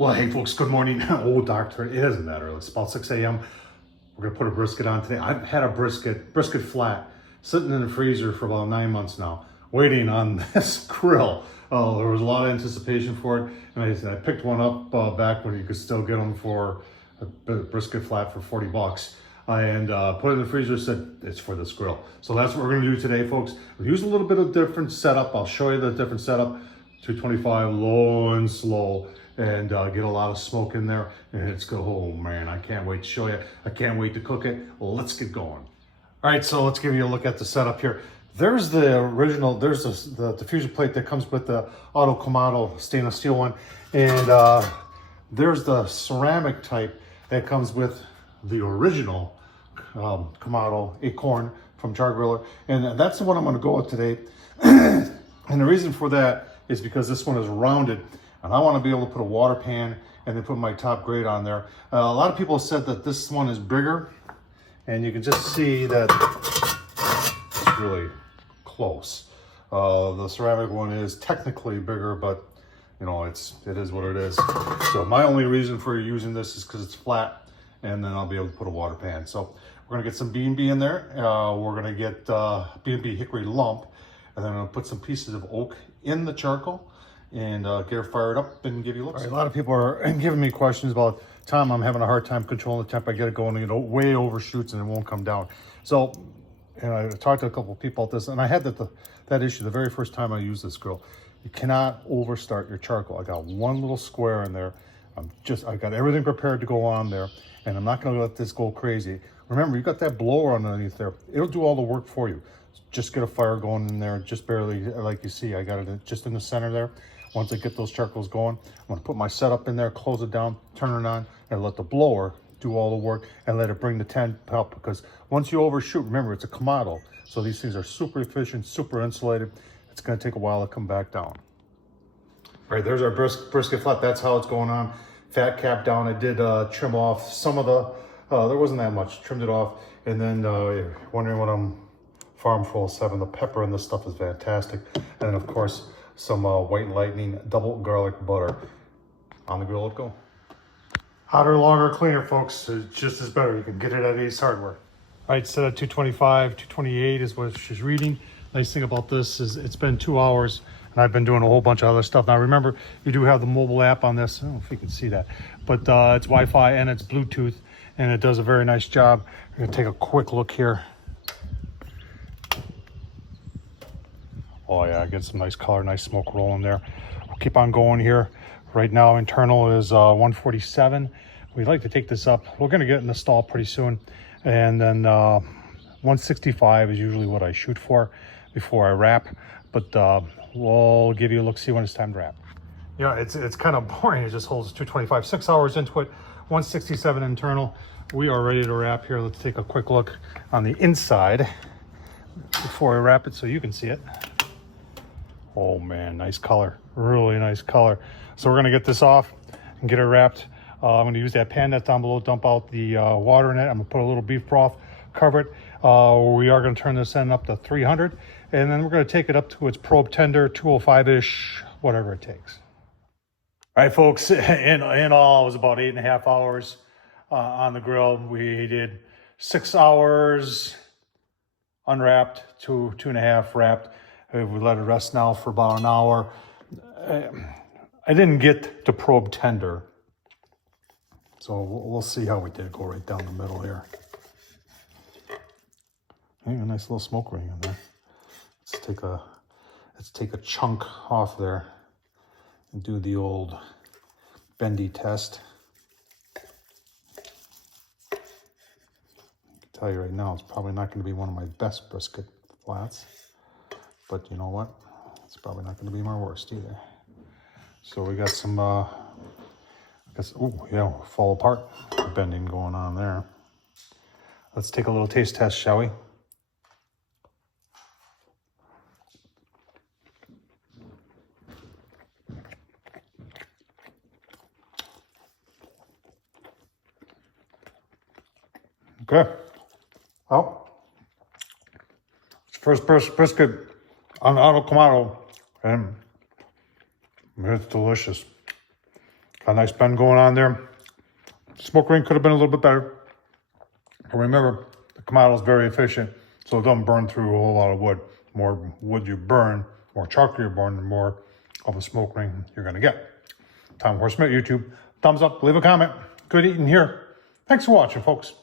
Well, hey folks, good morning. Oh, doctor, it doesn't matter. It's about 6 a.m. We're gonna put a brisket on today. I've had a brisket flat, sitting in the freezer for about 9 months now, waiting on this grill. Oh, there was a lot of anticipation for it, and I picked one up back when you could still get them for a brisket flat for 40 bucks. And put it in the freezer, said it's for this grill. So that's what we're gonna do today, folks. We use a little bit of different setup. I'll show you the different setup. 225 low and slow, and get a lot of smoke in there, and it's good. Oh man, I can't wait to show you. I can't wait to cook it. Well, let's get going. All right, so let's give you a look at the setup here. There's the original, there's the diffuser plate that comes with the auto Kamado stainless steel one, and there's the ceramic type that comes with the original Kamado Akorn from Chargriller, and that's the one I'm going to go with today. And the reason for that is because this one is rounded, and I want to be able to put a water pan and then put my top grate on there. A lot of people said that this one is bigger, and you can just see that it's really close. The ceramic one is technically bigger, but you know, it is what it is. So my only reason for using this is because it's flat, and then I'll be able to put a water pan. So we're gonna get some B&B in there. We're gonna get B&B hickory lump, and then I'm gonna put some pieces of oak in the charcoal and get her fired up and give you looks. Right, a lot of people are giving me questions about, Tom, I'm having a hard time controlling the temp. I get it going, way overshoots and it won't come down. So, and I talked to a couple of people about this, and I had that issue the very first time I used this grill. You cannot overstart your charcoal. I got one little square in there. I got everything prepared to go on there, and I'm not gonna let this go crazy. Remember, you got that blower underneath there. It'll do all the work for you. Just get a fire going in there, just barely, like you see, I got it just in the center there. Once I get those charcoals going, I'm gonna put my setup in there, close it down, turn it on, and let the blower do all the work, and let it bring the temp up, because once you overshoot, remember, it's a Kamado, so these things are super efficient, super insulated. It's gonna take a while to come back down. All right, there's our brisket flat. That's how it's going on. Fat cap down. I did trim off some of there wasn't that much, trimmed it off, and then you're wondering what I'm Farm 407, the pepper and this stuff is fantastic. And then of course, some White Lightning double garlic butter. On the grill it go. Hotter, longer, cleaner, folks. It's just as better. You can get it at Ace Hardware. All right, set at 225, 228 is what she's reading. Nice thing about this is it's been 2 hours, and I've been doing a whole bunch of other stuff. Now remember, you do have the mobile app on this. I don't know if you can see that, but it's Wi-Fi and it's Bluetooth, and it does a very nice job. We're gonna take a quick look here. Oh yeah, get some nice color, nice smoke rolling there. We'll keep on going here. Right now, internal is 147. We'd like to take this up. We're gonna get in the stall pretty soon. And then 165 is usually what I shoot for before I wrap. But we'll give you a look, see when it's time to wrap. Yeah, it's kind of boring. It just holds 225, 6 hours into it, 167 internal. We are ready to wrap here. Let's take a quick look on the inside before I wrap it so you can see it. Oh man, nice color, really nice color. So we're gonna get this off and get it wrapped. I'm gonna use that pan that's down below, dump out the water in it. I'm gonna put a little beef broth, cover it. We are gonna turn this end up to 300, and then we're gonna take it up to its probe tender, 205-ish, whatever it takes. All right, folks, in all, it was about 8.5 hours on the grill. We did 6 hours unwrapped, 2.5 wrapped. We let it rest now for about an hour. I didn't get to probe tender, so we'll see how we did. Go right down the middle here. Hey, a nice little smoke ring in there. Let's take a chunk off there and do the old bendy test. I can tell you right now, it's probably not going to be one of my best brisket flats. But you know what? It's probably not going to be my worst either. So we got some, oh yeah, fall apart bending going on there. Let's take a little taste test, shall we? Okay. Well, first brisket on auto Kamado, and it's delicious. Got a nice bend going on there. Smoke ring could have been a little bit better. But remember, the Kamado is very efficient, so it doesn't burn through a whole lot of wood. The more wood you burn, more charcoal you burn, the more of a smoke ring you're going to get. Tom Horsman, YouTube. Thumbs up, leave a comment. Good eating here. Thanks for watching, folks.